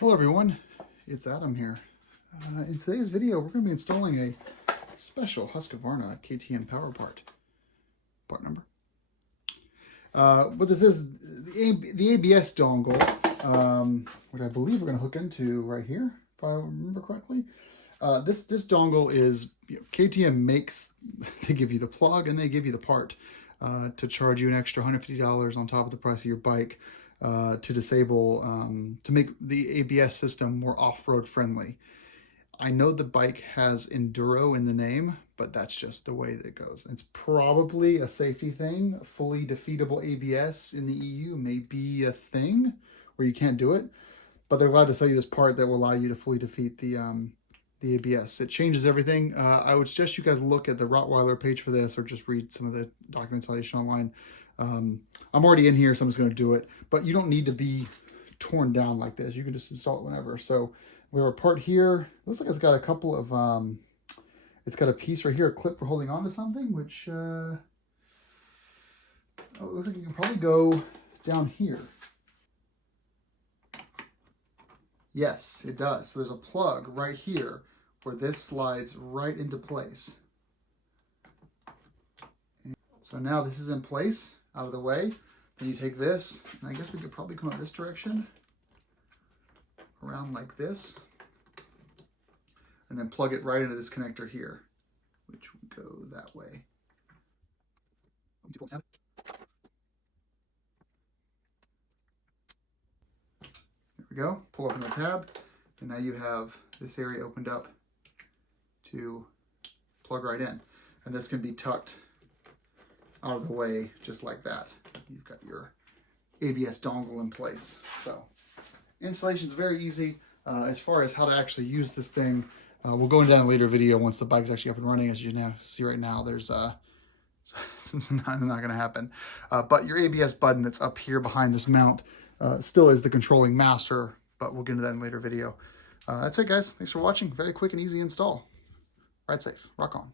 Hello everyone, it's Adam here. In today's video, we're going to be installing a special Husqvarna KTM power part number. What this is, the ABS dongle, which I believe we're going to hook into right here, if I remember correctly. This dongle is, KTM makes, they give you the plug and they give you the part to charge you an extra $150 on top of the price of your bike. To disable, to make the ABS system more off-road friendly. I know the bike has Enduro in the name, but that's just the way that it goes. It's probably a safety thing. Fully defeatable ABS in the EU may be a thing where you can't do it, but they're glad to sell you this part that will allow you to fully defeat the ABS. It changes everything. I would suggest you guys look at the Rottweiler page for this, or just read some of the documentation online. I'm already in here, so I'm just going to do it. But you don't need to be torn down like this. You can just install it whenever. So we have a part here. It looks like it's got a couple of, it's got a piece right here, a clip for holding on to something, which, oh, it looks like you can probably go down here. Yes, it does. So there's a plug right here where this slides right into place. So now this is in place, out of the way. Then you take this, and I guess we could probably come up this direction, around like this, and then plug it right into this connector here, which would go that way. There we go, pull open the tab, and now you have this area opened up to plug right in. And this can be tucked out of the way just like that. You've got your ABS dongle in place. So installation is very easy. As far as how to actually use this thing, we'll go into that in a later video once the bike's actually up and running. As you now see right now, there's it's not going to happen. But your ABS button that's up here behind this mount still is the controlling master, but we'll get into that in a later video. That's it, guys. Thanks for watching. Very quick and easy install. Ride safe. Rock on.